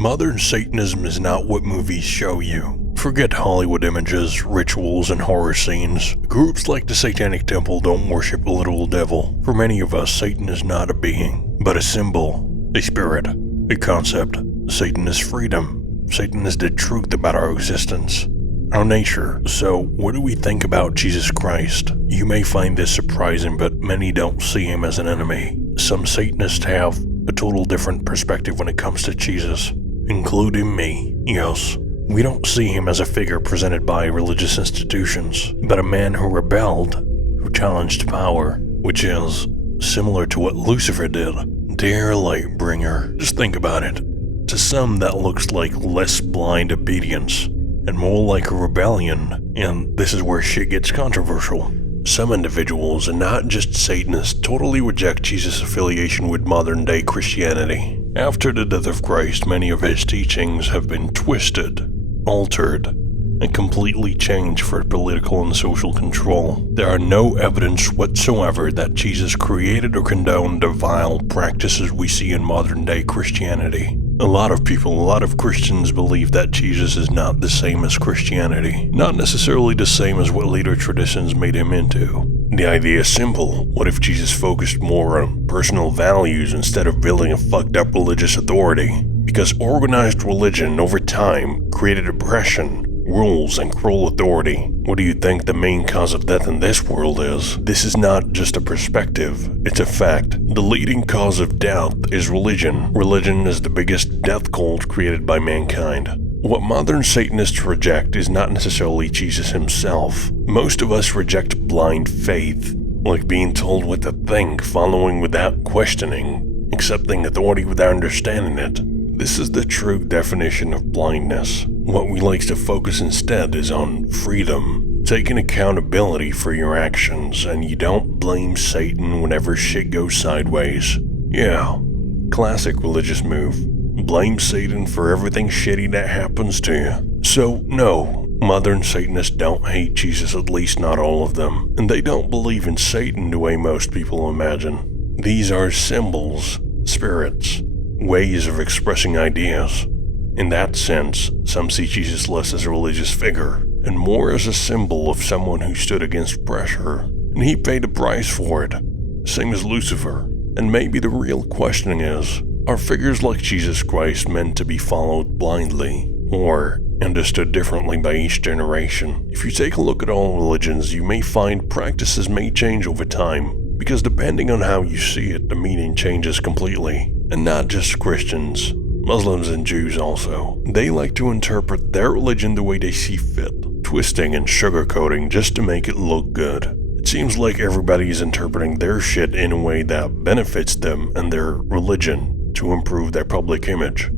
Modern Satanism is not what movies show you. Forget Hollywood images, rituals, and horror scenes. Groups like the Satanic Temple don't worship a literal devil. For many of us, Satan is not a being, but a symbol, a spirit, a concept. Satan is freedom. Satan is the truth about our existence, our nature. So, what do we think about Jesus Christ? You may find this surprising, but many don't see him as an enemy. Some Satanists have a total different perspective when it comes to Jesus, including me. Yes, we don't see him as a figure presented by religious institutions, but a man who rebelled, who challenged power, which is similar to what Lucifer did. Dear light bringer, just think about it. To some, that looks like less blind obedience and more like a rebellion, and this is where shit gets controversial. Some individuals, and not just Satanists, totally reject Jesus' affiliation with modern-day Christianity. After the death of Christ, many of his teachings have been twisted, altered, and completely changed for political and social control. There are no evidence whatsoever that Jesus created or condoned the vile practices we see in modern-day Christianity. A lot of Christians believe that Jesus is not the same as Christianity, not necessarily the same as what later traditions made him into. The idea is simple. What if Jesus focused more on personal values instead of building a fucked up religious authority? Because organized religion over time created oppression, rules, and cruel authority. What do you think the main cause of death in this world is? This is not just a perspective, it's a fact. The leading cause of death is religion. Religion is the biggest death cult created by mankind. What modern Satanists reject is not necessarily Jesus himself. Most of us reject blind faith, like being told what to think, following without questioning, accepting authority without understanding it. This is the true definition of blindness. What we like to focus instead is on freedom, taking accountability for your actions, and you don't blame Satan whenever shit goes sideways. Yeah, classic religious move. Blame Satan for everything shitty that happens to you. So, no, modern Satanists don't hate Jesus, at least not all of them, and they don't believe in Satan the way most people imagine. These are symbols, spirits, ways of expressing ideas. In that sense, some see Jesus less as a religious figure, and more as a symbol of someone who stood against pressure, and he paid a price for it, same as Lucifer. And maybe the real questioning is, are figures like Jesus Christ meant to be followed blindly, or understood differently by each generation? If you take a look at all religions, you may find practices may change over time, because depending on how you see it, the meaning changes completely. And not just Christians, Muslims and Jews also. They like to interpret their religion the way they see fit, twisting and sugarcoating just to make it look good. It seems like everybody is interpreting their shit in a way that benefits them and their religion to improve their public image.